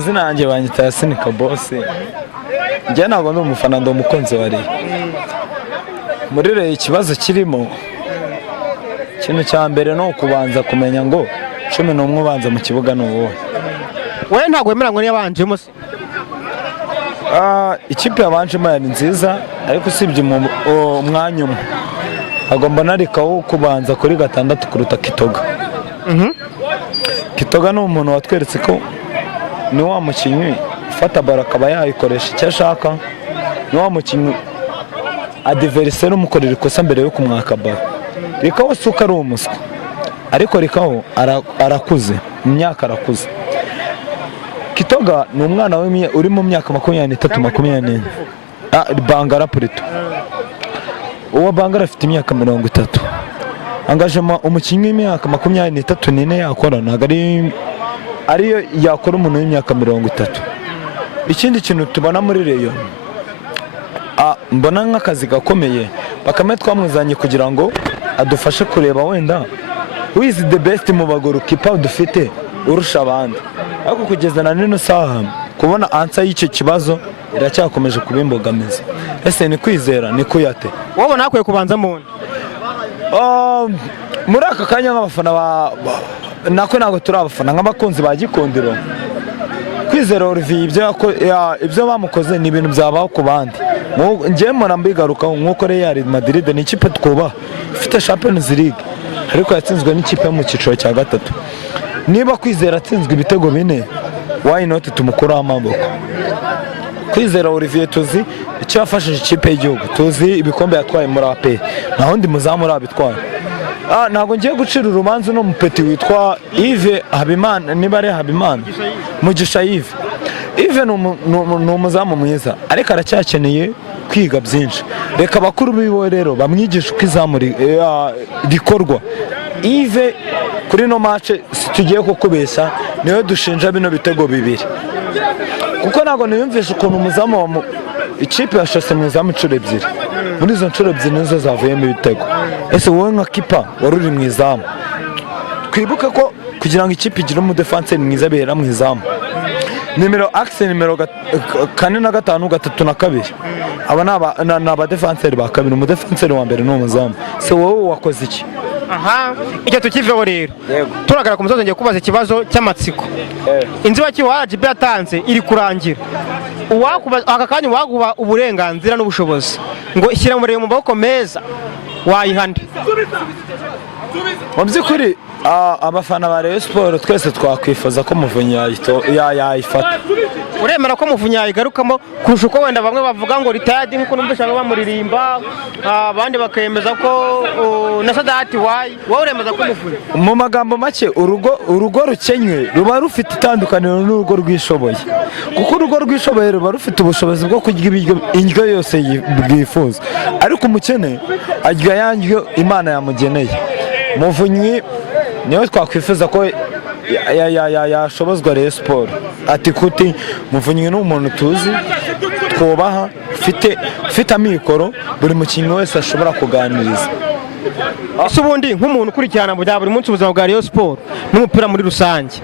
izina yanjye banyita Yasinika Boss. Njye ntabwo ndi umufana, ndi umukunzi wa Rayon. Muri Rayon ikibazo kirimo, ikintu cya mbere no kubanza kumenya ngo 11 ubanza mu kibuga n'uwo. Wowe ntabwo wemeranywa n'yabanjemo se? Ikipe yabanjemo yari nziza, ariko usibye umwanya umwe agomba narikaho kubanza kuri gatandatu kuruta Kitoga. Kitoga ni umuntu watweretse ko ni wa mukinnyi ufata baro akaba yayikoresha icyo ashaka, ni wa mukinnyi adversaire umukorera ikosa mbere yo kumwaka baro. Rikaho suka ari umuswa, ariko Rikaho arakuze, mu myaka arakuze. Kitoga ni umwana uri mu myaka 23-24. Bangara Purito. Uwo Bangara afite imyaka 30. Angajema umukinnyi w'imyaka 23 yakora ntago ariyo yakora umuntu w'imyaka 30. Ikindi kintu tubona muri Rayon, mbona nk'akazi gakomeye Bakame twamuzanye kugira ngo adufashe kureba wenda who is the best mu bagoro kipa dufite urusha abandi. Ariko kugeza na nino saha kubona answer y'icyo kibazo iracyakomeje kubimbogamiza. Ese ni kwizera ni kuyate? Wowe nakwiye kubanza mu muri aka kanya nk'abafana nako ntabwo turi abafana nk'abakunzi ba Gikundiro. Kwizera Olivier ibyo bamukoze ni ibintu byabaho ku bandi. Njye mpora mbigarukaho nk'uko Real Madrid ni ikipe twubaha ifite Champions League, ariko yatsinzwe n'ikipe yo mu cyiciro cya gatatu. Niba Kwizera atsinzwe ibitego 4, why not tumukuraho amaboko? Kwizera Olivier tuzi icyo yafashije ikipe y'igihugu, tuzi ibikombe yatwaye muri AP, naho ndi muzamu abitwara. Ntabwo ngiye gucira urubanza no mupeti witwa Yves Habimana, niba ari Habimana Mugisha Yves. Yves ni umuzamu mwiza, ariko aracyakeneye kwiga byinshi. Reka bakuru biwe rero bamwigisha uko izamu rikorwa. Yves kuri no match tugiye kukubeshya niwe dushinja bino bitego 2, kuko ntabwo niyumvisha ukuntu umuzamu ikipe yashose mu izamu inshuro 2, muri izo nshuro 2 nizo zavuyemo ibitego. Ese wowe nka kipa wari uri mu izamu, twibuke ko kugira ngo ikipe igire umudefanseri mwiza behera mu izamu, nimero 4 na 5 3 na 2 aba ni abadefanseri ba kabiri, umudefanseri wa mbere ni umuzamu. Se wowe wakoze iki? Icyo tukiveho rero turagara ku musozi ngiye kubaza ikibazo cy'amatsiko. Inzibacyuho RGB yatanze iri kurangira, aka kanya waguha uburenganzira n'ubushobozi ngo ishyira mu maboko meza, wayihande? Mu by'ukuri abafana ba Rayon Sport twese twakwifuza ko Muvunyi yayifata. Uremera ko Muvunyi yayigarukamo kurusha uko wenda bamwe bavuga ngo retired nk'uko numvise bamuririmba, abandi bakemeza ko na Sadati wayi, wowe uremeza ko Muvunyi? Mu magambo make, urugo rukenywe ruba rufite itandukaniro n'urugo rwishoboye, kuko urugo rwishoboye ruba rufite ubushobozi bwo kurya indyo yose bwifuza, ariko umukene arya yandyo Imana yamugeneye. Muvunyi niwe twakwifuza ko yashobozwa Rayon Sport. Ati kuti Muvunyi ni umuntu tuzi twubaha, ufite amikoro buri mukinnyi wese ashobora kuganiriza. Ese ubundi nk'umuntu ukurikirana bya buri munsi ubuzima bwa Rayon Sport n'umupira muri rusange,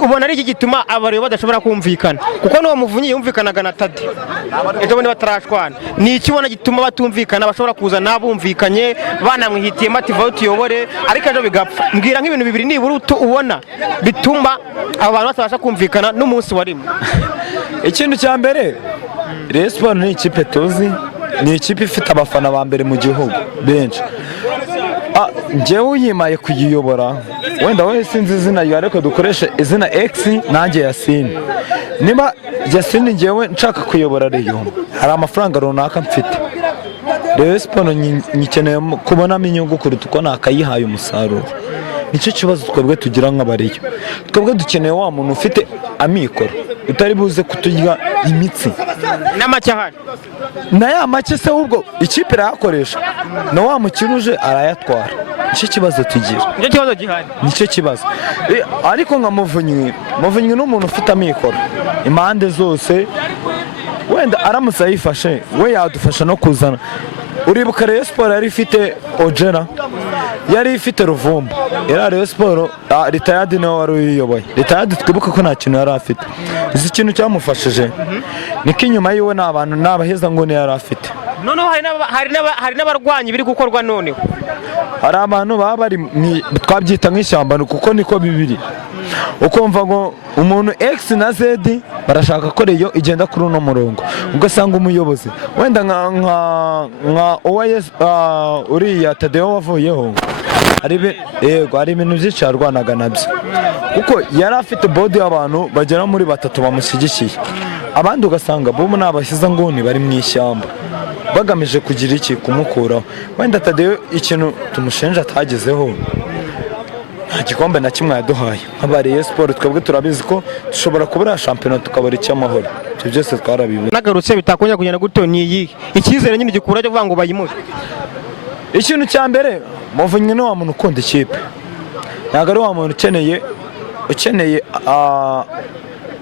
ubona ari iki gituma abareba badashobora kumvikana? Kuko n'uwo Muvunyi yumvikanaga na Tadi ejo bundi batarashwana. Ni ikibona gituma batumvikana, bashobora kuza nabumvikanye banamwihitiyemo ati vaho tuyobore, ariko ejo bigapfa? Mbwira nk'ibintu 2 nibura ubona bituma abantu batabasha kumvikana n'umunsi warimo. Ikintu cya mbere, Rayon Sport ni ikipe tuzi, ni ikipe ifite abafana ba mbere mu gihugu benshi. Njyewe uyimaye kuyiyobora, wenda wowe sinzi izina ryawe, ariko dukoreshe izina X nanjye Yasini. Niba Yasini njyewe nshaka kuyobora Rayon, hari amafaranga runaka mfite, Rayon Sport nyikeneye kubonamo inyungu kuruta uko nakayihaye umusaruro. Nicyo kibazo twebwe tugira nk'abariyo. Twebwe dukeneye wa muntu ufite amikoro, utari buze kuturya imitsi n'amake ahari. Na ya make se ubwo ikipe irayakoresha, na wa mukiruje arayatwara. Nicyo kibazo tugira. Nicyo kibazo gihari. Nicyo kibazo. Ariko nka Muvunyi ni umuntu ufite amikoro impande zose, wenda aramutse ayifashe we yadufasha no kuzana. Uribuka Rayon Sport yari ifite Ojera, yari ifite ruvumba yari Rayon Sport retired niwe wari uyiyoboye retired twibuka ko nta kintu yari afite izi ikintu cyamufashije niko inyuma yiwe n'abantu n'abaheza ngo ni yari afite noneho hari n'abarwanyi biri gukorwa noneho hari abantu baba bari twabyita nk'ishyamba kuko niko bibiri ukumva ngo umuntu X na Z barashaka ko Rayon igenda kuri uno murongo ugasanga umuyobozi wenda nka OYS uriya Tadeo wavuyeho hari ibintu byinshi yarwanaga nabyo kuko yari afite bodi y'abantu bagera muri 3 bamushyigikiye abandi ugasanga bo n'abashyize nguni bari mu ishyamba bagamije kugira iki kumukuraho wenda Tadeo ikintu tumushenja atagezeho nta gikombe na kimwe yaduhaye nk'abariye Sport twebwe turabizi ko dushobora kubura shampiyona tukabura icy'amahoro ibyo byose twarabibona nagarutse bitakongera kugenda gutyo ni iyi icyizere nyine gikura cyo kuvuga ngo bayimure ikintu cya mbere Muvunyi ni wa muntu ukunda ikipe ntabwo ari wa muntu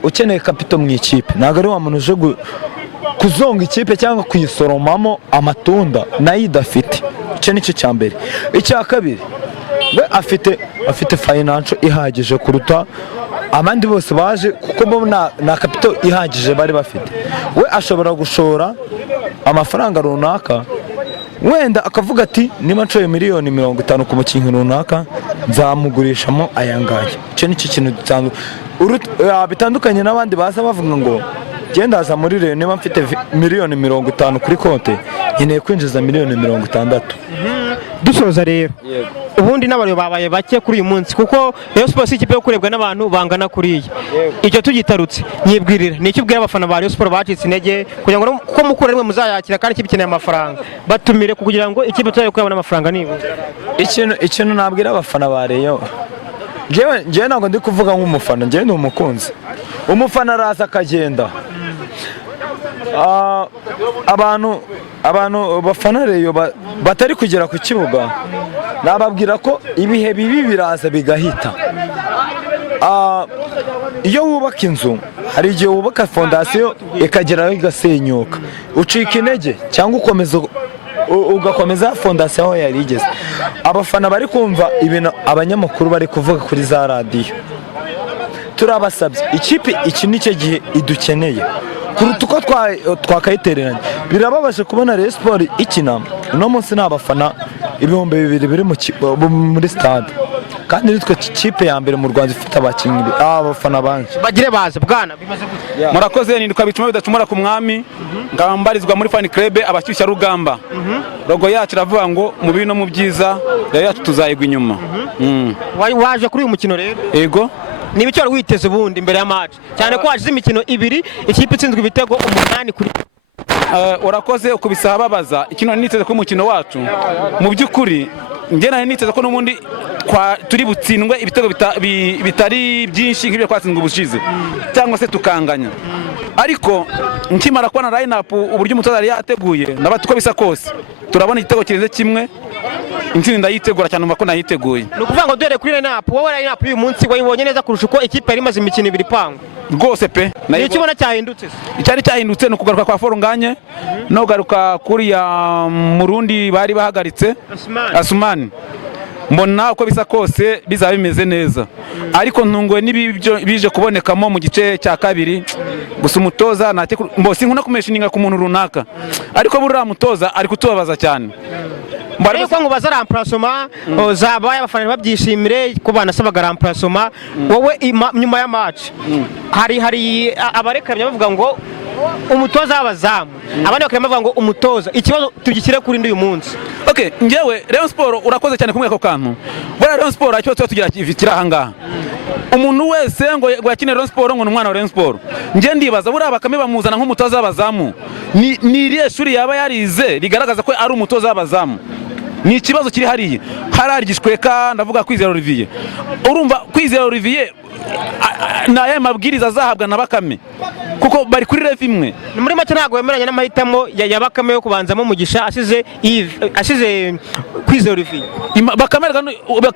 ukeneye kapito mu ikipe ntabwo ari wa muntu uje kuzonga ikipe cyangwa kuyisoromamo amatunda nayo idafite icyo nicyo cya mbere icya kabiri we afite financial ihagije kuruta abandi bose baje kuko bo na kapito ihagije bari bafite we ashobora gushora amafaranga runaka wenda akavuga ati niba nshoye miliyoni 50 ku mukinnyi runaka nzamugurishamo ayangaya icyo nicyo kintu bitandukanye n'abandi baza bavuga ngo genda aza muri Rayon niba mfite miliyoni 50 kuri konte nkeneye kwinjiza miliyoni 60. dusoza rero ubundi n'abantu babaye bake kuri uyu munsi kuko Rayon Sport ikipe yo kurebwa n'abantu bangana kuriya icyo tugitarutse nyibwirira ni icyo ubwira abafana ba Rayon Sport bacitse intege kugira ngo ko mukura rimwe muzayakira kandi ikipe ikeneye amafaranga batumire kugira ngo ikipe tutaye kuyabona amafaranga niba ikintu nabwira abafana ba Rayon njyewe ntabwo ndi kuvuga nk'umufana njyewe ni umukunzi umufana araza akagenda abantu bafana Rayon batari kugera ku kibuga nababwira ko ibihe bibi biraza bigahita iyo wubaka inzu hari igihe wubaka fondasiyo ikageraho igasenyuka ucika intege cyangwa ugakomeza fondasiyo aho yari igeze abafana bari kumva ibintu abanyamakuru bari kuvuga kuri za radiyo turabasabye ikipe iki nicyo gihe idukeneye kuruta uko twakayitereranya birababaje kubona Rayon Sport ikina uno munsi ni abafana 2,000 biri muri stade kandi nitwe kipe ya mbere mu Rwanda ifite abakinnyi abafana banshi bagire baze bwana bimaze gute murakoze ni twabicuma bidacumura ku mwami ngambarizwa muri fan club abashyushya rugamba logo yacu iravuga ngo mu bino mu byiza rero yacu tuzayigwa inyuma waje kuri uyu mukino rero yego ni ibicyo wari witeze ubundi imbere ya match cyane ko waje imikino 2 ikipe itsinzwe ibitego 8 kuri urakoze ukubisa babaza ikintu niteze ko umukino wacu mu by'ukuri njye nari niteze ko n'ubundi turi butsindwe ibitego bitari byinshi nk'ibyo twatsinzwe ubushize cyangwa se tukanganya ariko nkimara kubona line up uburyo umutoza yari yateguye nabatuko bisa kose turabona igitego kirenze kimwe intsinzi ndayitegura cyane ko nayiteguye ni ukuvuga ngo dore kuri line up wowe line up uyu munsi wayibonye neza kurusha uko ikipe yari imaze imikino 2 pangwa rwose pe ni kibona cyahindutse icyari cyahindutse no kugaruka kwa Forunganye no kugaruka kuri ya Murundi bari bahagaritse Asumani mbona uko bisa kose bizaba bimeze neza ariko ntungwe n'ibyo bije kubonekamo mu gice cya kabiri gusa umutoza mbose nkuna kumeshininga ku muntu runaka ariko buriya mutoza ari kutubabaza cyane Mbari ko ngubaza remplacement zabaye abafana babyishimire ko banasabaga remplacement wowe nyuma ya match hari abarekamye bavuga ngo umutoza w'abazamu abandi bakaba bavuga ngo umutoza ikibazo tugikire kuri uyu munsi okay ngewe Rayon Sport urakoze cyane kumwe ko kantu bora Rayon Sport icyo tugira ahangaha umuntu wese ngo yakine Rayon Sport ngo umwana wa Rayon Sport nge ndibaza buriya Bakame bamuzana nk'umutoza w'abazamu ni iriya shuri yaba yarize rigaragaza ko ari umutoza w'abazamu ni ikibazo kiri hariye harari gishweka ndavuga Kwizera Olivier urumva Kwizera Olivier naye mabwiriza azahabwa na Bakame kuko bari kuri rev imwe. muri make ntabwo wemeranya n'amahitamo ya Bakame yo kubanzamo Mugisha asize Kwizera Olivier. Bakame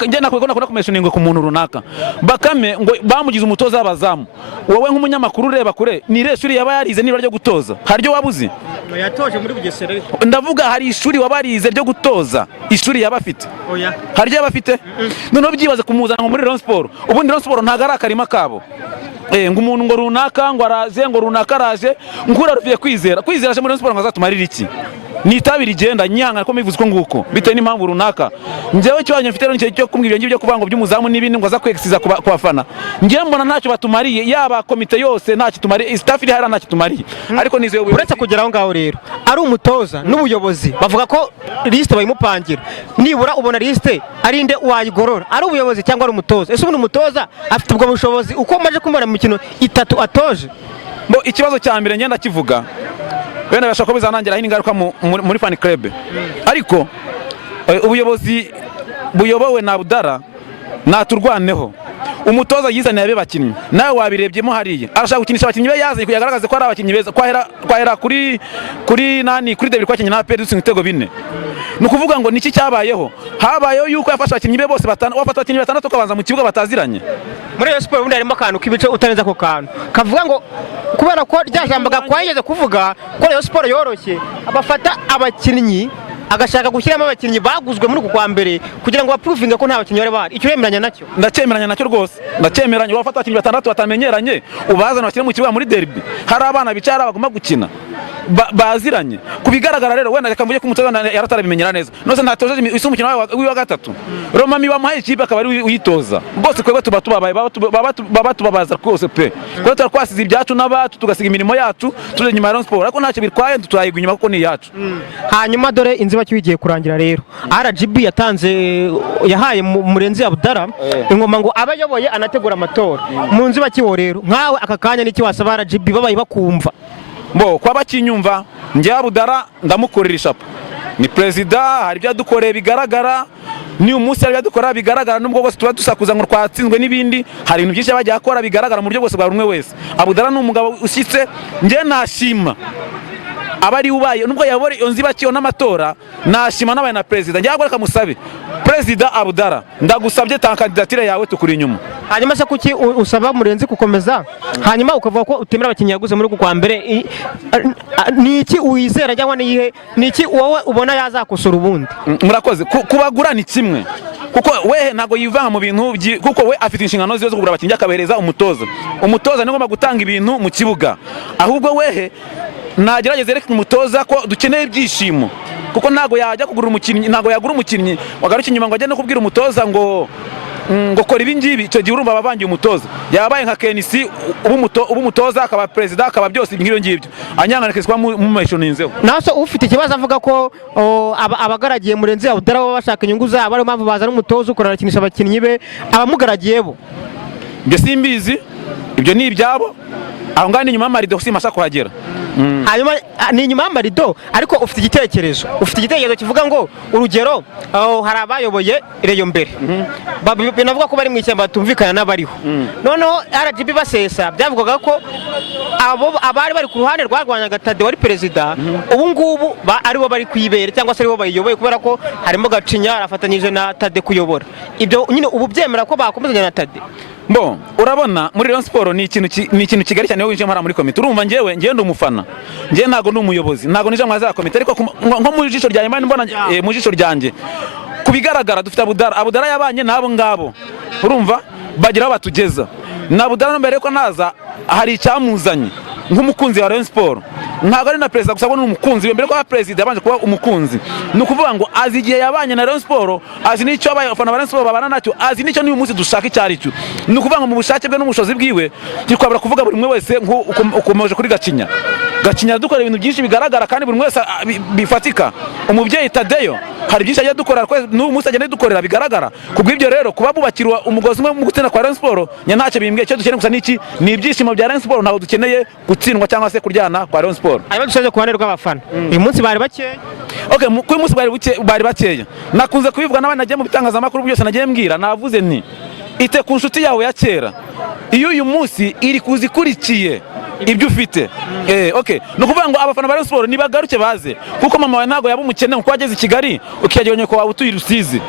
njye nakubona kumeshoninga ku muntu runaka. Bakame ngo bamugize umutoza w'abazamu. Wowe nk'umunyamakuru ureba kure ni ishuri yaba yarize niba ryo gutoza. Haryo wabuzi? Yatoje muri Bugesera. Ndavuga hari ishuri wabarize ryo gutoza. Ishuri yaba afite. Oya. Haryo yaba afite? Noneho byibaze kumuzana muri Rayon Sport. Ubundi Rayon Sport ntago ari akarima kabo. Ngo umuntu ngo runaka ngo araze ngo runaka araje ngura ruviye kwizera aje muri Rayon Sport ngazatumarira iki? Ni itabi rigenda nyanga ko mivuze ko nguko bitewe n'impamvu runaka. Njyewe cyo mfite rero cyo kumbwira ibyo kuvuga ngo by'umuzamu n'ibindi ngo aza kwexiza ku bafana. Njyewe mbona ntacyo batumariye yaba komite yose ntacyo tumariye staff iri hari ntacyo tumariye. Ariko nizeye uretse kugeraho ngaho rero ari umutoza n'ubuyobozi bavuga ko liste bayimupangira. Nibura ubona liste ari nde wayigorora ari ubuyobozi cyangwa ari umutoza. Ese ubundi umutoza afite ubwo bushobozi uko maje kumara mu mikino itatu atoje. Bo ikibazo cya mbere ngenda kivuga wenda bashaka ko bizanangira hino ingaruka muri fan club. Ariko ubuyobozi buyobowe na Budara naturwaneho. Umutoza yizaniye abe bakinnyi nawe wabirebyemo hariye arashaka gukinisha abakinnyi be yazanye kuyagaragaze ko ari abakinnyi beza kwahera kuri David kwakinnye na APR dutsinze ibitego 4. Nukuvuga ngo niki cyabayeho habayeho yuko yafasha abakinnyi be bose wafata abakinnyi batandatu kabanza mu kibuga bataziranye. Muri Rayon Sport ubundi harimo akantu k'ibice utarenza ko kantu kavuga ngo kubera ko ryajambaga kwayigeze kuvuga ko Rayon Sport yoroshye abafata abakinnyi agashaka gushyiramo abakinnyi baguzwe muri kwa mbere kugira ngo baprovinge ko nta bakinnyi bari bahari. Icyo yemeranya nacyo? Ndacyemeranya nacyo rwose. Ndacyemeranya wafata abakinnyi batandatu batamenyeranye ubazana bakina mu kibuga muri derby. Hari abana bicara bagomba gukina baziranye. Kubigaragara rero wenda reka mvuye ko umutoza yaratarabimenyera neza. Nose ntatoje isi umukino wa gatatu. Roma mi bamuhaye ikipe akaba ari uyitoza. Bose kwebwe tubabaye baba tubabaza rwose pe. Kuko twakwasize ibyacu n'abacu tugasiga imirimo yacu tuje nyuma ya Rayon Sport. Ariko ntacyo bitwaye tutayigwa inyuma kuko ni yacu. Hanyuma dore inziba cyugiye kurangira rero. RGB yahaye Murenzi Abdara ingoma ngo abayoboye anategura amatora. Mu nziba kiwo rero nkawe aka kanya niki wasaba RGB babaye bakumva. Bo kwa bakinyumva njye Abudara ndamukorera ishapo. Ni president hari bya dukoreye bigaragara ni umunsi hari bya dukora bigaragara nubwo bose tuba dusakuza ngo twatsinzwe n'ibindi hari ibintu byinshi bajya akora bigaragara mu buryo bwose bwa rumwe wese. Abudara ni umugabo ushyitse njye nashima abari ubaye nubwo yabore yonziba kiyo n'amatora nashima nabaye na president njye agoreka musabe president Abudara ndagusabye ta candidature yawe tukuri inyuma. Hanyuma se kuki usaba Murenzi gukomeza hanyuma ukavuga ko utemera abakinnyi yaguze muri kwa mbere niki uyizera cyangwa niki wowe ubona yazakosora ubundi? Murakoze kubagura ni kimwe kuko we ntago yivanga mu bintu kuko we afite inshingano zo kugura abakinnyi akabereza umutoza nigomba gutanga ibintu mu kibuga ahubwo wehe nagerageze reka umutoza ko dukeneye ibyishimo kuko ntago yajya kugura umukinnyi ntago yagura umukinnyi wagaruka inyuma ngo ajye no kubwira umutoza ngo kora ibi ngibi icyo gihe urumva babangiye umutoza yabaye nka KNC umutoza akaba president akaba byose ngibyo ngibyo anyangana keswa mu meshoninzeho. Naso ufite ikibazo avuga ko abagaragiye Murenzi Abudara baba bashaka inyungu zabo ari mpamvu bazana umutoza ukora arakinisha abakinnyi be abamugaragiye bo. Nge simbizi ibyo ni ibyabo aho ngani nyuma y'amarido simasha kuhagera. Hanyuma ni nyuma y'amarido ariko ufite igitekerezo kivuga ngo urugero hari abayoboye Rayon mbere binavuga ko bari mu ishyamba batumvikana n'abariho noneho RGB basesa byavugaga ko abari bari ku ruhande rwarwanyaga Tade wari president ubu ngubu aribo bari kwibera cyangwa se aribo bayiyoboye kubera ko harimo Gacinya arafatanyije na Tade kuyobora ibyo nyine ubu byemera ko bakomezanya na Tade. Bo urabona muri Rayon Sport ni ikintu kigari cyane winjiye mpara muri komite urumva njyewe ndi umufana njye ntago ndi umuyobozi ntago nije mwaza komite ariko nko mu jisho ryanjye mani mbona mu jisho ryanjye kubigaragara dufite Abudara yabanye nabo ngabo urumva bagira batugeza na Abudara mbere ko naza hari icyamuzanye nk'umukunzi wa Rayon Sport ntago ari na president gusa ngo umukunzi mbere ko president yabanje kuba umukunzi nukuvuga ngo azi igihe yabanye na Rayon Sport azi nicyo abafana ba Rayon Sport babana nacyo azi nicyo niyo munsi dushaka icyari cyo nukuvuga ngo mu bushake bwe n'ubushozi bwiwe tikwabura kuvuga buri umwe wese ukomeje kuri Gacinya dukora ibintu byinshi bigaragara kandi buri wese bifatika umubyeyi Tadeyo hari byinshi ajya dukora n'ubu munsi agenda dukorera bigaragara kubw'ibyo rero kuba bubakirwa umugozi umwe mu gutsinda kwa Rayon Sport ntacyo bimbwiye cyo dukeneye gusa niki ni ibyishimo bya Rayon Sport ntaho dukeneye gutsindwa cyangwa se kuryana kwa Rayon Sport. Ayo dushaka ku ruhande rw'abafana uyu munsi bari bakeya kuri munsi bari bakeya nakunze kubivuga n'abandi nagiye mu bitangazamakuru byose nagiye mbwira navuze nti ite ku nshuti yawe ya kera iyo uyu munsi iri kuzikurikiye ibyo ufite. Okay, no kuvuga ngo abafana ba Rayon Sport nibagaruke baze kuko mama wawe ntago yaba umukene kuko ageze i Kigali ukiyagira nyoko wawe utuye Rusizi.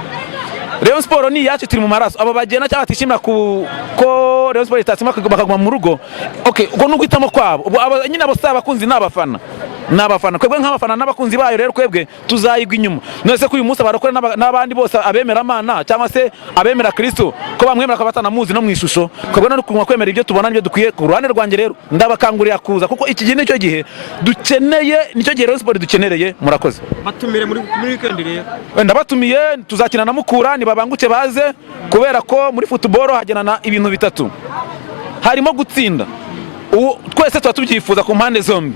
Rayon Sport ni yacu turi mu maraso aba bagena cyangwa batishimira ko Rayon Sport itatsima bakaguma mu rugo. Okay, ubwo nuguhitamo kwabo nyine abo saba bakunzi n'abafana kwebwe nk'abafana n'abakunzi bayo rero kwebwe tuzayigwa inyuma nose ko uyu munsi abarokore n'abandi bose abemera Imana cyangwa se abemera Kristo ko bamwemera ko batanamuzi no mu ishusho kwebwe no kunywa kwemera ibyo tubona n'ibyo dukwiye ku ruhande rwanjye rero ndabakangurira kuza kuko iki gihe nicyo gihe dukeneye nicyo gihe Rayon Sport dukenereye. Murakoze. Batumire muri weekend rero wenda batumiye tuzakina na Mukura nibabanguke baze kubera ko muri football hagenana ibintu bitatu harimo gutsinda twese tuba tubyifuza ku mpande zombi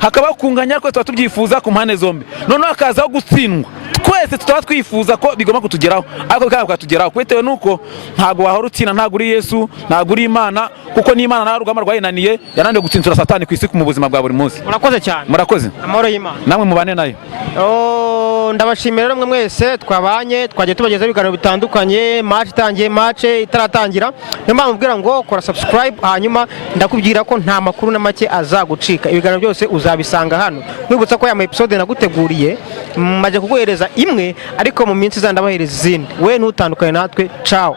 hakabaho kunganya ko tuba tubyifuza ku mpande zombi noneho hakazaho gutsindwa twese tutaba twifuza ko bigomba kutugeraho ariko bikaba bikatugeraho bitewe nuko ntago wahora utsina ntago uri Yesu ntago uri Imana kuko ni Imana nawe rugamba rwayinaniye yananiye gutsinsura satani ku isi mu buzima bwa buri munsi. Murakoze cyane. Murakoze. Amahoro y'Imana namwe mubane nayo. Ndabashimira rero mwe mwese twabanye twagiye tubagezaho ibiganiro bitandukanye match itangiye match itaratangira niyo mpamvu mbwira ngo kora subscribe hanyuma ndakubwira ko nta makuru na make azagucika ibiganiro byose uzabisanga hano mwibutsa ko ya episode naguteguriye maje kuguhereza imwe ariko mu minsi izandabahereza izindi we ntutandukane natwe ciao.